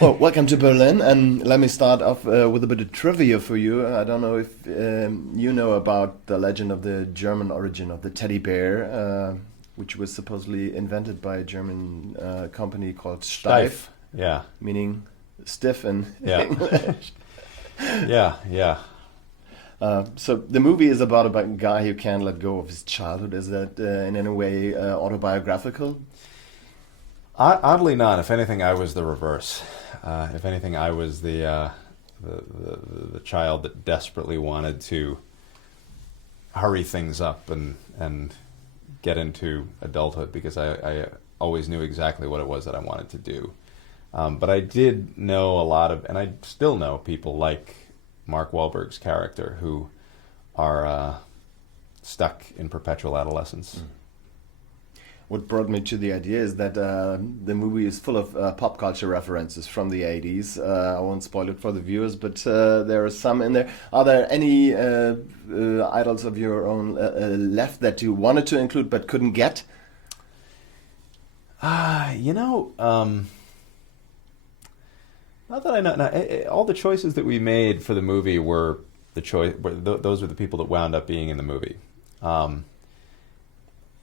Well, welcome to Berlin, and let me start off with a bit of trivia for you. I don't know if you know about the legend of the German origin of the teddy bear, which was supposedly invented by a German company called Steif. Yeah. Meaning stiff in English. Yeah. So the movie is about a guy who can't let go of his childhood. Is that in any way autobiographical? Oddly not. If anything, I was the reverse. If anything, I was the child that desperately wanted to hurry things up and get into adulthood, because I always knew exactly what it was that I wanted to do. But I did know a lot of, and I still know people like Mark Wahlberg's character who are stuck in perpetual adolescence. Mm. What brought me to the idea is that the movie is full of pop culture references from the 80s. I won't spoil it for the viewers, but there are some in there. Are there any idols of your own left that you wanted to include but couldn't get? Not that I know. All the choices that we made for the movie were those were the people that wound up being in the movie.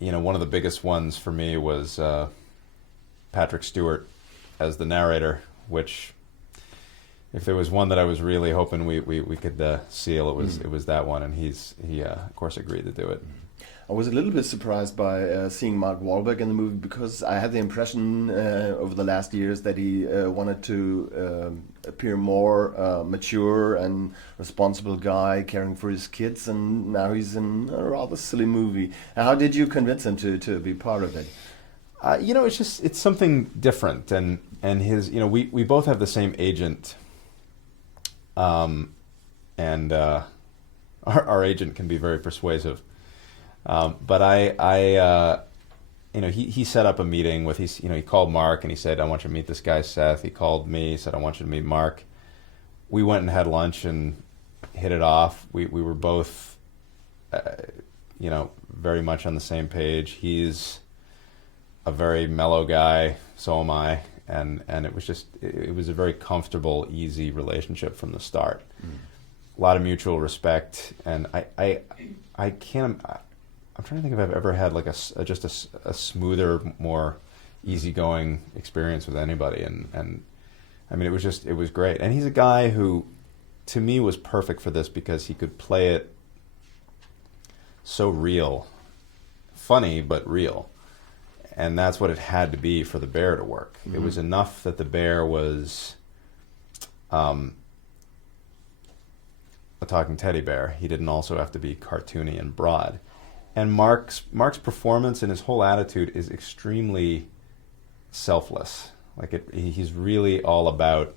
One of the biggest ones for me was Patrick Stewart as the narrator, which, if there was one that I was really hoping we could seal, it was that one, and he of course agreed to do it. I was a little bit surprised by seeing Mark Wahlberg in the movie, because I had the impression over the last years that he wanted to appear more mature and responsible guy, caring for his kids, and now he's in a rather silly movie. How did you convince him to be part of it? It's something different, and his, we both have the same agent, and our agent can be very persuasive. But he set up a meeting with, he called Mark and he said, I want you to meet this guy, Seth. He called me, said, I want you to meet Mark. We went and had lunch and hit it off. We were both, very much on the same page. He's a very mellow guy, so am I. And it was a very comfortable, easy relationship from the start. Mm. A lot of mutual respect. And I'm trying to think if I've ever had like a smoother, more easygoing experience with anybody, and I mean it was great. And he's a guy who, to me, was perfect for this because he could play it so real, funny but real, and that's what it had to be for the bear to work. Mm-hmm. It was enough that the bear was a talking teddy bear. He didn't also have to be cartoony and broad. And Mark's performance and his whole attitude is extremely selfless. He's really all about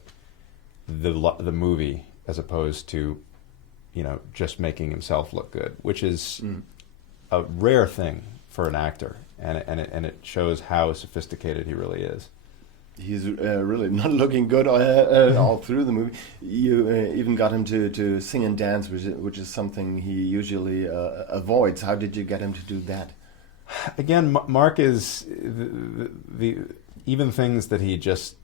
the movie as opposed to, just making himself look good, which is a rare thing for an actor, and it shows how sophisticated he really is. He's really not looking good all through the movie. You even got him to sing and dance, which is something he usually avoids. How did you get him to do that? Again, Mark is the even things that he just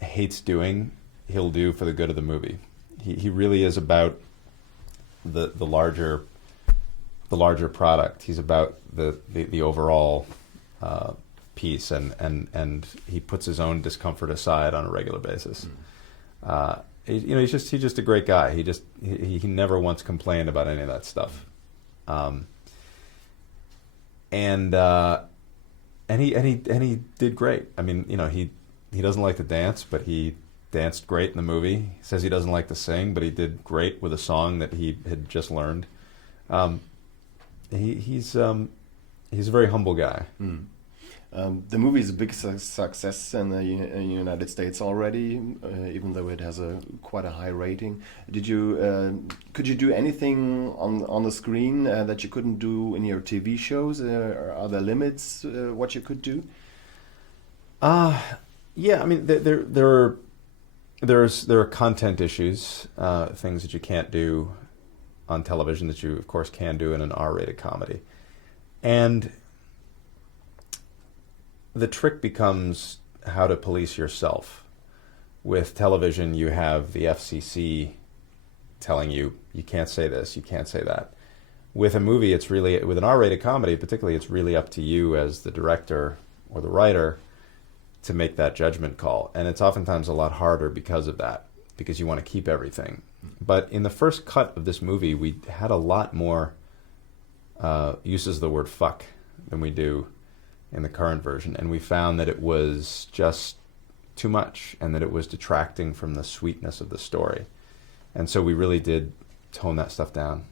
hates doing, he'll do for the good of the movie. He really is about the larger product. He's about the overall piece, and he puts his own discomfort aside on a regular basis. He's just a great guy. He never once complained about any of that stuff. And he did great. I mean, he doesn't like to dance, but he danced great in the movie. He says he doesn't like to sing, but he did great with a song that he had just learned. He's a very humble guy. The movie is a big success in the United States already, even though it has quite a high rating. Could you do anything on the screen that you couldn't do in your TV shows? Are there limits what you could do? Yeah, I mean there are content issues, things that you can't do on television that you of course can do in an R-rated comedy, and the trick becomes how to police yourself. With television, you have the FCC telling you, you can't say this, you can't say that. With a movie, it's really, with an R-rated comedy particularly, it's really up to you as the director or the writer to make that judgment call. And it's oftentimes a lot harder because of that, because you want to keep everything. But in the first cut of this movie, we had a lot more uses of the word fuck than we do in the current version. And we found that it was just too much and that it was detracting from the sweetness of the story. And so we really did tone that stuff down.